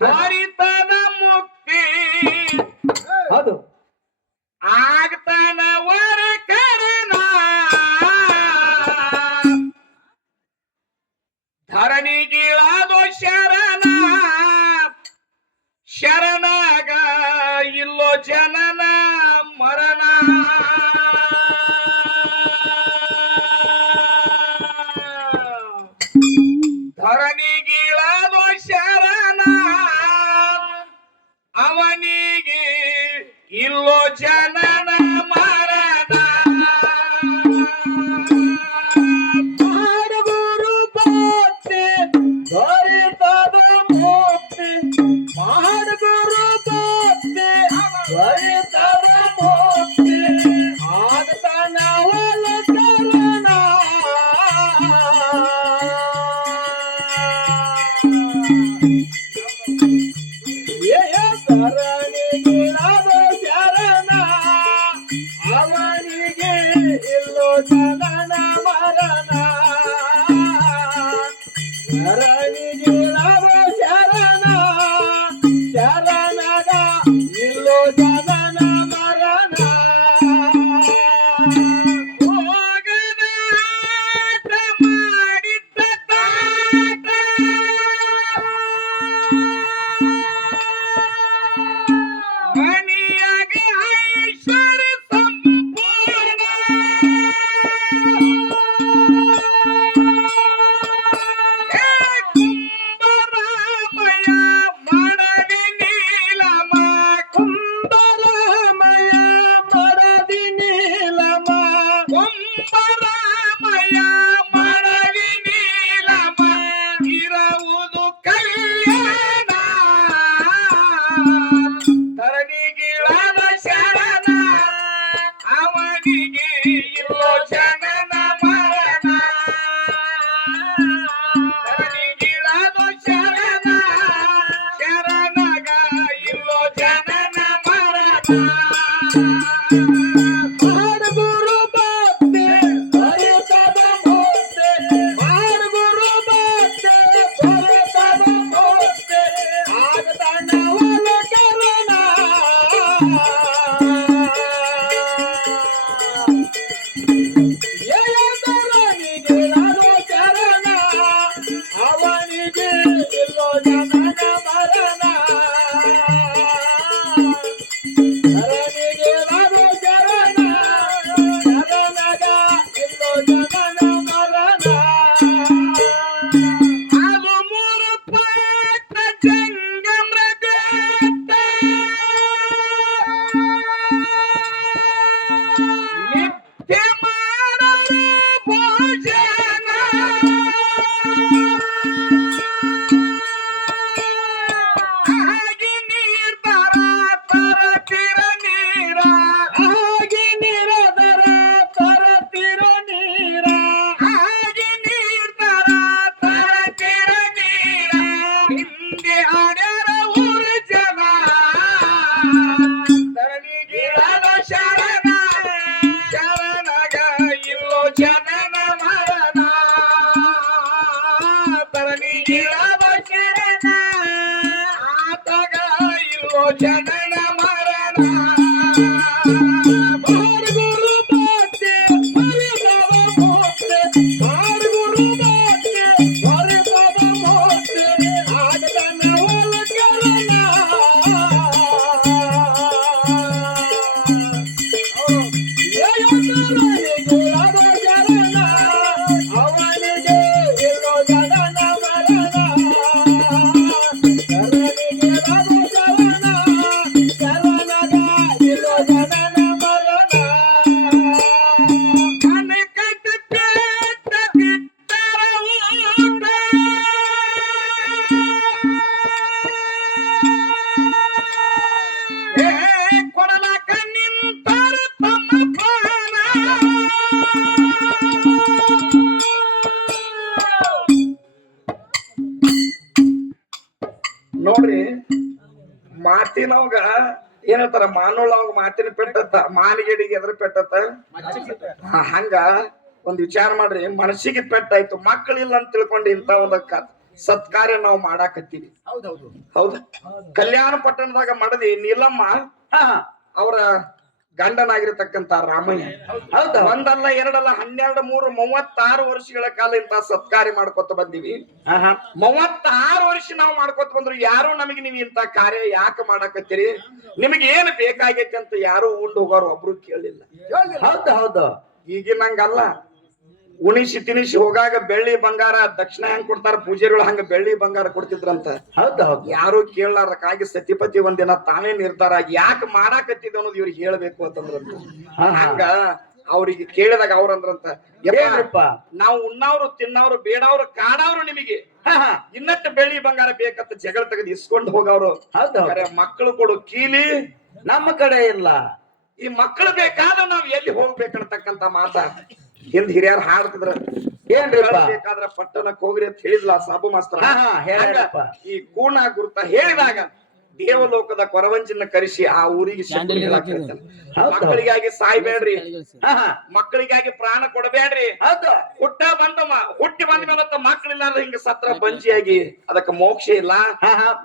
ದೊರಿತದ ಮುಕ್ತಿ ಹೌದು ಆಗ್ತಾನ ವರ ಕರಣ ಧರಣಿಗಿಳಾದೋ ಶರಣ ಶರಣಾಗ ಇಲ್ಲೋ ಜನನ ಮರಣ ಧರಣಿಗಿಳಾದೋ ಶರಣ ಅವನಿಗೆ ಇಲ್ಲೋ ಜನನ ಮರಣ ಮಾಡುಗುರು ಭಕ್ತಿ ದೊರೆತದ ಮುಕ್ತಿ ಮಾಡುಗುರು ಭಕ್ತಿ ದೊರೆತದ ಮುಕ್ತಿ ಆಗ್ತಾನವಲ ಕರುಣ ಧರಣಿಗಿಳಾದೋ ಶರಣ ಅವನಿಗೆ ಇಲ್ಲೋ ಜನನ ಮರಣ ಧರಣಿಗಿಳಾದೋ ಶರಣ ಶರಣಗ ಇಲ್ಲೋ ಜನನ ಮರಣ ಹೋಗದ ಆಟ ಮಾಡಿದ್ದ ತಾಟ ಮಣಿಯಾಗ ಐಶ್ವರ್ಯ ಸಂಪೂರ್ಣ ಹೇ ಕುಂಭರಾಮಯ್ಯ ಮಾಡಲಿ ನೀಲಮ ಕುಂಭರಾಮಯ್ಯ ಮರದಿ ನೀಲಮ ಕುಂಭರಾಮಯ್ಯ ಮಾಡಲಿ ನೀಲಮ ಇರುವುದು ಕಲ್ಯಾಣ ಧರಣಿಗಿಳಾದ ಶರಣ ಅವನಿಗೆ ಇಲ್ಲೋ ಜನನ ಮರಣ ಧರಣಿಗಿಳಾದ ಶರಣ ಶರಣಗ ಇಲ್ಲೋ ಜನನ ಮರಣ ಮಾಡುಗುರು ಭಕ್ತಿ ದೊರೆತದ ಮುಕ್ತಿ ಮಾಡುಗುರು ಭಕ್ತಿ ದೊರೆತದ ಮುಕ್ತಿ ಆಗ್ತಾನವಲ ಕರುಣ ಧರಣಿಗಿಳಾದೋ ಶರಣ ಅವನಿಗೆ ಇಲ್ಲೋ ಜನನ ಮರಣ ಧರಣಿಗಿಳಾದೋ ಶರಣ ಶರಣಗ ಇಲ್ಲೋ ಜನನ ಮರಣ ಅದು ಮೂರು ಪಾಠ ಜಂಗಮೃಗ ನಿತ್ಯ ಮಾಡಲು ಭೋಜನ ಹಾಗೆ ನೀರ್ ತರತಿರ ನೀರ ಹಾಗೆ ನಿರದರ ತರತಿರ ನೀರ ಹಾಗೆ ನೀರ್ ತರತಿರ ನೀರ ಹಿಂದೆ ಆಡ್ಯಾರ ಊರು ಜನ ಧರಣಿಗಿಳಾದ ಶರಣ ಶರಣಗ ಇಲ್ಲೋ ಜನನ ಮರಣ ಧರಣಿಗಿಳಾದ ಶರಣ ಆತಗ ಇಲ್ಲೋ ಜನನ ಮರಣ ಮಾಡುಗುರು ಭಕ್ತಿ ದೊರೆತದ ಮುಕ್ತಿ ಮಾಡುಗುರು ಭಕ್ತಿ ದೊರೆತದ ಮುಕ್ತಿ ಆಗ್ತಾನವಲ ಕರುಣ ಧರಣಿಗಿಳಾದೋ ಶರಣ ಅವನಿಗೆ ಇಲ್ಲೋ ಜನನ ಮರಣ ಧರಣಿಗಿಳಾದೋ ಶರಣ ಶರಣಗ ಇಲ್ಲೋ ಜನನ ಮರಣ ಕನಕದ ಪೇಟ ಬಿಟ್ಟರ ಊಟ ಹೇ ಕೊಡಲಕ ನಿಂತರ ತಮ್ಮ ಪ್ರಾಣ ನೋಡ್ರಿ ಮಾತಿನವಾಗ ಏನಂತಾರ ಮಾನೋಳವಾಗ ಮಾತಿನ ಪೆಟ್ಟತ್ತ ಮಾನಿಗೆಡಿಗೆ ಎದ್ರ ಪೆಟ್ಟತ್ತ ಹಂಗ ಒಂದ್ ವಿಚಾರ ಮಾಡ್ರಿ ಮನಸ್ಸಿಗೆ ಪೆಟ್ಟಾಯ್ತು ಮಕ್ಕಳಿಲ್ಲ ಅಂತ ತಿಳ್ಕೊಂಡು ಇಂತ ಒಂದ ಸತ್ಕಾರ್ಯ ನಾವು ಮಾಡಾಕತ್ತೀವಿ. ಹೌದೌದು. ಹೌದಾ? ಕಲ್ಯಾಣ ಪಟ್ಟಣದಾಗ ಮಾಡದಿ ನೀಲಮ್ಮ ಹಾ ಅವರ ಗಂಡನಾಗಿರ್ತಕ್ಕಂತ ರಾಮಯ್ಯ ಹೌದಾ? ಒಂದಲ್ಲ ಎರಡಲ್ಲ 12 3 36 ವರ್ಷಗಳ ಕಾಲ ಇಂತ ಸತ್ಕಾರ್ಯ ಮಾಡ್ಕೊತ ಬಂದಿವಿ. 36 ವರ್ಷ ನಾವು ಮಾಡ್ಕೊತ ಬಂದ್ರು ಯಾರು ನಮಗೆ ನೀವು ಇಂತ ಕಾರ್ಯ ಯಾಕೆ ಮಾಡಾಕತ್ತೀರಿ, ನಿಮಗೆ ಏನು ಬೇಕಾಗೈತಿ ಅಂತ ಯಾರು ಉಂಡು ಹೋಗೋರು ಒಬ್ರು ಕೇಳಿಲ್ಲ. ಹೌದು ಹೌದು. ಈಗಿನಂಗಲ್ಲ, ಉಣಿಸಿ ತಿನಿಸಿ ಹೋಗಾಗ ಬೆಳ್ಳಿ ಬಂಗಾರ ದಕ್ಷಿಣ ಹೆಂಗ್ ಕೊಡ್ತಾರ ಪೂಜಾರಿಗಳು ಹಂಗ ಬೆಳ್ಳಿ ಬಂಗಾರ ಕೊಡ್ತಿದ್ರಂತ. ಹೌದು ಹೌದು. ಯಾರು ಕೇಳಲಾರಕ್ಕಾಗಿ ಸತಿಪತಿ ಒಂದಿನ ತಾನೇ ನಿರ್ಧಾರ ಯಾಕೆ ಮಾಡಾಕತ್ತಿದ್ ಅನ್ನೋದು ಇವ್ರಿಗೆ ಹೇಳ್ಬೇಕು ಅಂತಂದ್ರಂತ. ಹಂಗ ಅವ್ರಿಗೆ ಕೇಳಿದಾಗ ಅವ್ರಂದ್ರಂತ, ಏನಪ್ಪ ನಾವು ಉಣ್ಣವ್ರು ತಿನ್ನವ್ರು ಬೇಡವ್ರು ಕಾಡವ್ರು ನಿಮಗೆ ಇನ್ನಷ್ಟು ಬೆಳ್ಳಿ ಬಂಗಾರ ಬೇಕಂತ ಜಗಳ ತೆಗೆದು ಇಸ್ಕೊಂಡು ಹೋಗವ್ರು. ಹೌದು. ಮಕ್ಕಳು ಕೊಡು ಕೀಲಿ ನಮ್ಮ ಕಡೆ ಇಲ್ಲ. ಈ ಮಕ್ಕಳು ಬೇಕಾದ ನಾವ್ ಎಲ್ಲಿ ಹೋಗ್ಬೇಕಂತಕ್ಕಂತ ಮಾತ ಹಿಂದ್ ಹಿರಿಯರು ಹಾಡ್ತಿದ್ರ. ಏನ್ರಿಪ್ಪ? ಬೇಕಾದ್ರ ಪಟ್ಟಣಕ್ಕೆ ಹೋಗ್ರಿ ಅಂತ ಹೇಳಿದ್ಲ ಸಾಬು ಮಾಸ್ತರ. ಹೇಳಪ್ಪ. ಈ ಕೂಣ ಗುರುತ ಹೇಳಿದಾಗ ದೇವಲೋಕದ ಕೊರವಂಜಿನ ಕರೆಸಿ ಆ ಊರಿಗೆ ಮಕ್ಕಳಿಗಾಗಿ ಸಾಯ್ಬೇಡ್ರಿ, ಮಕ್ಕಳಿಗಾಗಿ ಪ್ರಾಣ ಕೊಡಬೇಡ್ರಿ, ಹುಟ್ಟಿ ಬಂದ ಮೇಲೆ ಮಕ್ಕಳಿಲ್ಲಾರ ಹಿಂಗ ಸತ್ರ ಬಂಜಿಯಾಗಿ ಅದಕ್ಕೆ ಮೋಕ್ಷ ಇಲ್ಲ,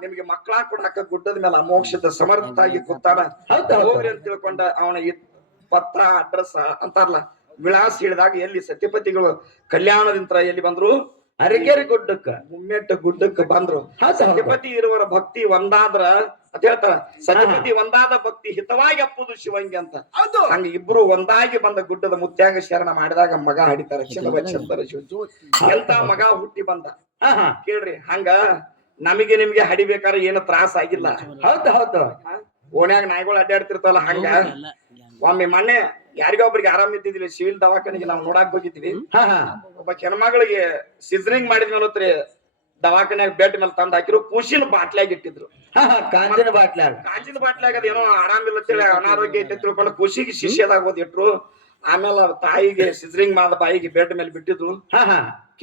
ನಿಮ್ಗೆ ಮಕ್ಕಳ ಕೊಡಾಕ ಗುಡ್ಡದ ಮೇಲೆ ಅಮೋಕ್ಷದ ಸಮರ್ಥ ಆಗಿ ಕೂತಾನ ಹೋಗ್ರಿ ಅಂತ ತಿಳ್ಕೊಂಡ ಅವನ ಪತ್ರ ಅಡ್ರೆಸ್ ಅಂತಾರಲ್ಲ ವಿಳಾಸ ಹೇಳಿದಾಗ ಎಲ್ಲಿ ಸತ್ಯಪತಿಗಳು ಕಲ್ಯಾಣದಿಂದ ಎಲ್ಲಿ ಬಂದ್ರು, ಅರಕೆರೆ ಗುಡ್ಡಕ್ಕ ಮುಮ್ಮೆಟ್ಟ ಗುಡ್ಡಕ್ಕೆ ಬಂದ್ರು. ಸತ್ಯಪತಿ ಇರುವರ ಭಕ್ತಿ ಒಂದಾದ್ರ ಅಂತ ಹೇಳ್ತಾರ, ಸತ್ಯಪತಿ ಒಂದಾದ ಭಕ್ತಿ ಹಿತವಾಗಿ ಅಪ್ಪುದು ಶಿವಂಗಿ ಅಂತ. ಹಂಗ ಇಬ್ರು ಒಂದಾಗಿ ಬಂದ ಗುಡ್ಡದ ಮುತ್ಯಾಗ ಶರಣ ಮಾಡಿದಾಗ ಮಗ ಹಡಿತಾರ ಚಂದರ ಎಂತ ಮಗ ಹುಟ್ಟಿ ಬಂದ ಕೇಳ್ರಿ. ಹಂಗ ನಮಗೆ ನಿಮ್ಗೆ ಹಡಿಬೇಕಾರ ಏನು ತ್ರಾಸ ಆಗಿಲ್ಲ. ಹೌದು ಹೌದು. ಓಣ್ಯಾಗ ನಾಯಿಗಳು ಅಡ್ಡಾಡ್ತಿರ್ತಾವಲ್ಲ ಹಂಗ ಒಮ್ಮೆ ಮೊನ್ನೆ ಯಾರಿಗೋ ಒಬ್ರಿಗೆ ಆರಾಮ್ ಇದ್ದಿದ್ವಿ ಸಿವಿಲ್ ದವಾಖಾನಿಗೆ ನಾವು ನೋಡಾಕ್ ಹೋಗಿದ್ವಿ. ಒಬ್ಬ ಹೆಣ್ಮಗಳಿಗೆ ಸಿಜರಿಂಗ್ ಮಾಡಿದ್ಮೇಲೆ ದವಾಖಾನ್ಯಾಗ ಬೆಡ್ ಮೇಲೆ ತಂದ್ ಹಾಕಿರು, ಕೂಸಿನ ಬಾಟ್ಲಾಗ ಇಟ್ಟಿದ್ರು. ಕಾಂಜಿನ ಬಾಟ್ಲಾಗ ಅದೇನೋ ಆರಾಮಿಲ್ಲ ಅನಾರೋಗ್ಯ ಐತೆ ತಿಳ್ಕೊಂಡು ಕೂಸಿಗೆ ಶಿಷ್ಯದಾಗ ಓದಿಟ್ರು. ಆಮೇಲೆ ತಾಯಿಗೆ ಸಿಜರಿಂಗ್ ಮಾಡಿದ ಬಾಯಿಗೆ ಬೆಡ್ ಮೇಲೆ ಬಿಟ್ಟಿದ್ರು.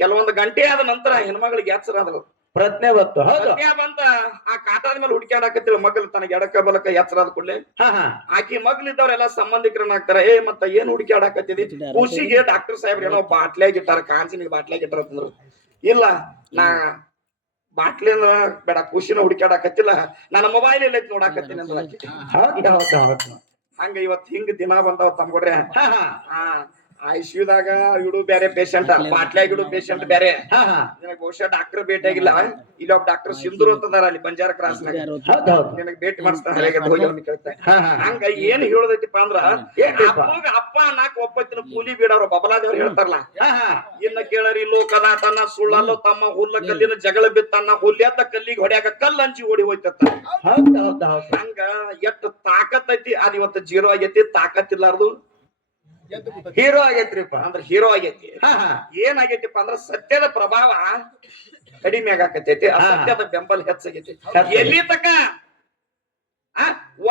ಕೆಲವೊಂದು ಗಂಟೆ ಆದ ನಂತರ ಹೆಣ್ಮಗಳಿಗೆ ಎಚ್ಚರ ಆದ್ರು, ಪ್ರಜ್ಞೆ ಬಂತು. ಬಂತ ಆ ಕಾಟಾದ ಮೇಲೆ ಹುಡುಕ್ಯಾಡಕತ್ತಿರ ಮಗಲ್ ತನಗೆ ಎಡಕ ಬಲಕ ಎಚ್ಚರ ಆದ ಕೂಡಲೇ ಆಕಿ ಮಗ್ಲಿದ್ದವ್ರೆಲ್ಲ ಸಂಬಂಧಿಕರನ್ನಾಗ್ತಾರ, ಮತ್ತ ಏನ್ ಹುಡುಕ್ಯಾಡಕತ್ತಿದಿ, ಖುಷಿಗೆ ಡಾಕ್ಟರ್ ಸಾಹೇಬ್ರ ಏನೋ ಬಾಟ್ಲಾಗ ಇಟ್ಟಾರ, ಕಾಂಚಿನಿಗೆ ಬಾಟ್ಲಾಗ ಇಟ್ಟಾರ ಅಂತಂದ್ರು. ಇಲ್ಲ ನಾ ಬಾಟ್ಲಿನ ಬೇಡ ಖುಷಿನ ಹುಡುಕ್ಯಾಡಕತ್ತಿಲ್ಲ, ನನ್ನ ಮೊಬೈಲ್ ಎಲ್ಲ ನೋಡಾಕತ್ತೀನಿ ಅಂತ. ಹಂಗ ಇವತ್ ಹಿಂಗ ದಿನ ಬಂದಾವ ತಮ್ಗೊಡ್ರೆ. ಐಸಿಯುದಾಗ ಇಡು ಬೇರೆ ಪೇಷಂಟ್, ಬಾಟ್ಲಾಗ ಇಡು ಪೇಷಂಟ್ ಬೇರೆ. ಬಹುಶಃ ಡಾಕ್ಟರ್ ಭೇಟಿಯಾಗಿಲ್ಲ. ಇಲ್ಲಿ ಒಬ್ಬ ಡಾಕ್ಟರ್ ಸಿಂಧೂರ್ ಅಂತದಾರ ಅಲ್ಲಿ ಬಂಜಾರ ಕ್ರಾಸ್ ನಿನಗೆ ಭೇಟಿ ಮಾಡಿಸ್ತಾನೆ. ಹಂಗ ಏನ್ ಹೇಳೋದೈತಿಪ್ಪ ಅಂದ್ರ ಅಪ್ಪ ನಾಕ್ ಒಪ್ಪತ್ತಿನ ಕೂಲಿ ಬೀಡವ್ರ ಬಬಲಾದೇವ್ರು ಹೇಳ್ತಾರಲ್ಲ, ಇನ್ನ ಕೇಳರಿ ಲೋಕದ ತನ್ನ ಸುಳ್ಳಲ್ಲೋ ತಮ್ಮ ಹುಲ್ಲ ಕಲ್ಲಿನ ಜಗಳ ಬಿತ್ತನ್ನ ಹುಲ್ಲೆತ್ತ ಕಲ್ಲಿಗೆ ಹೊಡ್ಯಾಕ ಕಲ್ಲು ಹಂಚಿ ಓಡಿ ಹೋಯ್ತತ್ತ. ಹಂಗ ಎಷ್ಟು ತಾಕತ್ ಐತಿ ಅದ್ ಇವತ್ತು ಜೀರೋ ಆಗೈತಿ. ತಾಕತ್ ಇಲ್ಲಾರ್ದು ಹೀರೋ ಆಗೈತ್ರಿಪ್ಪ ಅಂದ್ರ ಹೀರೋ ಆಗೈತಿ. ಏನಾಗೈತಿಪ್ಪ ಅಂದ್ರ ಸತ್ಯದ ಪ್ರಭಾವ ಕಡಿಮೆ ಆಗಾಕತೈತಿ, ಅಸತ್ಯದ ಬೆಂಬಲ ಹೆಚ್ಚಾಗೈತಿ. ಎಲ್ಲಿ ತಕ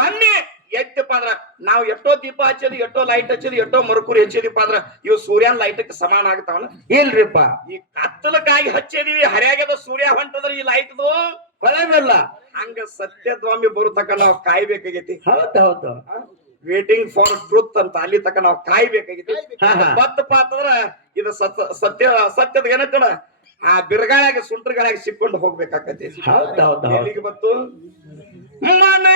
ಒಮ್ಮೆ ಎತ್ತಪ್ಪ ಅಂದ್ರ ನಾವ್ ಎಷ್ಟೋ ದೀಪ ಹಚ್ಚೋದು, ಎಷ್ಟೋ ಲೈಟ್ ಹಚ್ಚೋದು, ಎಷ್ಟೋ ಮರುಕುರಿ ಹಚ್ಚಿದಿಪ್ಪ ಅಂದ್ರ ಇವ್ ಸೂರ್ಯನ್ ಲೈಟ್ ಸಮಾನ ಆಗ್ತಾವನ ಇಲ್ರಿಪ್ಪ. ಈ ಕತ್ತಲಕ್ಕಾಗಿ ಹಚ್ಚಿದೀವಿ, ಹರ್ಯಾಗದ ಸೂರ್ಯ ಹೊಂಟದ್ರ ಈ ಲೈಟ್ದು ಕೊಳಮಿಲ್ಲ. ಹಂಗ ಸತ್ಯದ್ವಾಮಿ ಬರು ತಕ ನಾವ್ ಕಾಯ್ಬೇಕಾಗೈತಿ. ಹೌದೌದು. ವೇಟಿಂಗ್ ಫಾರ್ ಟ್ರೂತ್ ಅಂತ ಅಲ್ಲಿ ತಕ ನಾವು ಕಾಯ್ಬೇಕಾಗಿತ್ತು. ಬತ್ತಪ್ಪ ಅಂತಂದ್ರ ಇದು ಸತ್ಯದ ಏನತ್ತಣ ಆ ಬಿರುಗಾಳಿಯಾಗ ಸುಂಟ್ರಗಾಳಿಯಾಗ ಸಿಕ್ಕೊಂಡು ಹೋಗ್ಬೇಕಾಕತಿ. ಎಲ್ಲಿಗೆ ಬತ್ತು ಮನ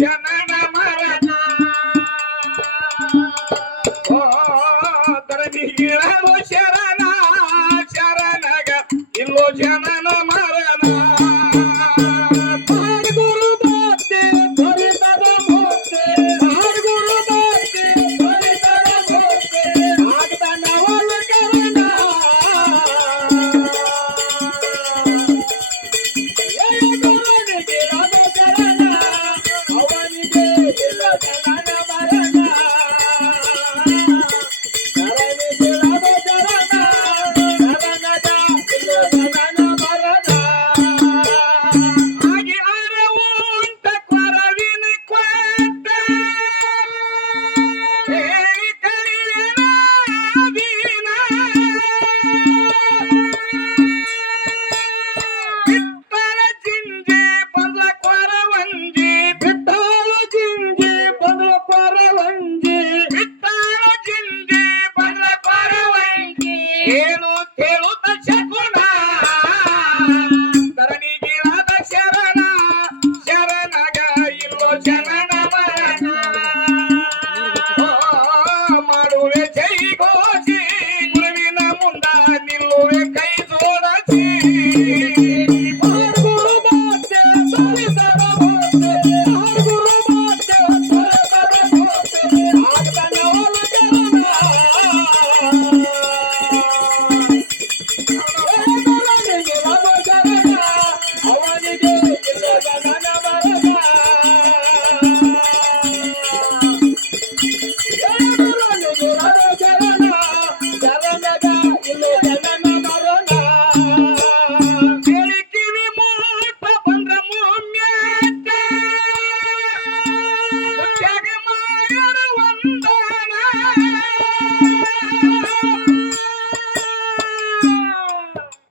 ಜನನ ಮರಣ ಧರಣಿಗಿರಲು ಶರಣ ಶರಣಗ ಇಲ್ಲೋ ಜನನ ಮರಣ. ಗುರು ಭಕ್ತಿ ತ್ವರಿತದ ಮುಕ್ತಿ, ಗುರು ಭಕ್ತಿ ತ್ವರಿತದ ಮುಕ್ತಿ ಆಗ್ತಾನವಳು ಕರುಣ. ಶರಣ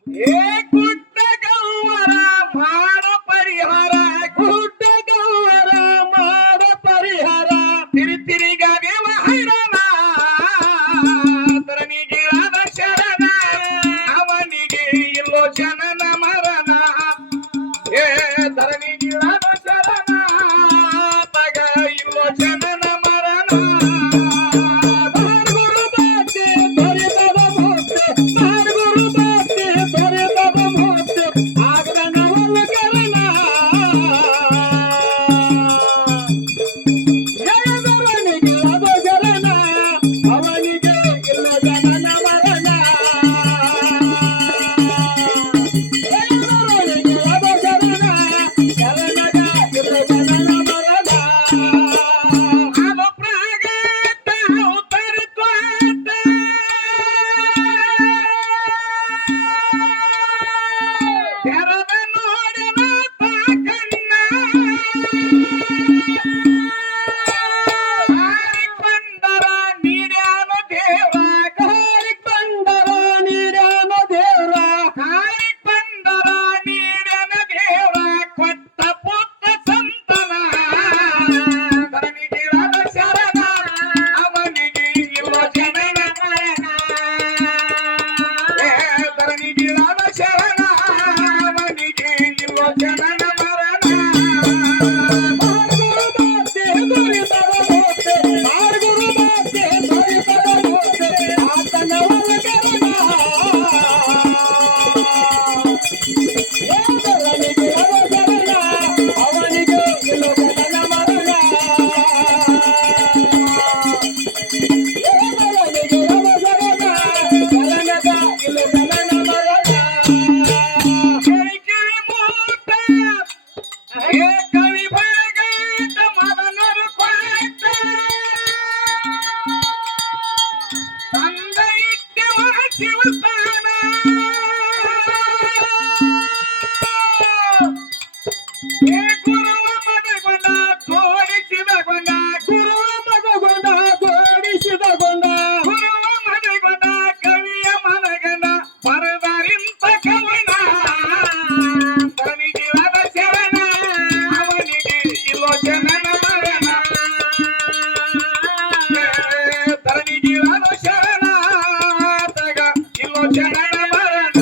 ಏ ಗುಡ್ಡ ಗೌವರ ಮಾಡ ಪರಿಹಾರ ಗುಡ್ಡ ಗೌವರ ಮಾಡ ಪರಿಹಾರ ತಿರುಗಾಗೆ ಹೈರಾಣ ತರನಿಗಿಳದ ಶರಣ ಅವನಿಗೆ ಇಲ್ಲೋ ಜನನ ಮರಣ ಏ ಧರಣಿಗಿಳದ ಶರಣ ತಗ ಇಲ್ಲೋ ಜನನ ಮರಣ ಗುರು ಬಾತೆ ದೊರೆತದ ಮೂರ್ತಿ ಗುರು ಬಾತೆ ದೊರೆತದ ಮೂರ್ತಿ ಆಗದ ನವಲ ಕರಣ ಜಯದವನಿಗಿಳದ ಶರಣ ಅವನಿಗೆ ಇಲ್ಲ ಜನನ ಮರಣ ಜಯದವನಿಗಿಳದ ಶರಣ ಶರಣಗ ಇಲ್ಲ ಜನನ ಮರಣ ಅದು ಪ್ರಾಗತ ಉತ್ತರ ಕೋಟ ತೆರದ ನೋಡಿನ ಕಣ್ಣ ಹಾರಿಕೊಂಡರ ನೀಡ್ಯಾನು ದೇವ್ರ ಹಾರಿಕೊಂಡರ ನೀಡ್ಯಾನು ದೇವ್ರ ಹಾರಿಕೊಂಡರ ನೀಡ್ಯಾನು ದೇವ್ರ ಕೊಟ್ಟ ಪುತ್ತ ಸಂತನ ಧರಣಿಗಿಳದ ಶರಣ ಅವನಿಗೆ ಇಲ್ಲ ಜನನ ಮರಣ ಏ ಧರಣಿಗಿಳದ ಶರಣ ಅವನಿಗೆ ಇಲ್ಲ ಜನನ ಮರಣ ಗುರು ಬಾತೆ ದೊರೆತದ ಮೂರ್ತಿ ಆತನವನ ಕರಣ ಅವನಿಗೆ ಇಲ್ಲ ಜನನ ಮರಣ ಗುರುವ ಮದಗೊಂಡ ಜೋಡಿಸಿದ ಗೊಂಡ ಗುರುವ ಮದಗೊಂಡ ಜೋಡಿಸಿದ ಗೊಂಡ ಗುರುವ ಮದಗೊಂಡ ಕವಿಯ ಮನಗಂಡ ಬರದಾರಿಂತ ಕವನ ತನಿಗಿಳದ ಶರಣ ಅವನಿಗೆ ಇಲ್ಲೋ ಜನನ ಮರಣ ತನಿಗಿಳದ ಶರಣ ತಗ ಇಲ್ಲೋ ಜನನ ಮರಣ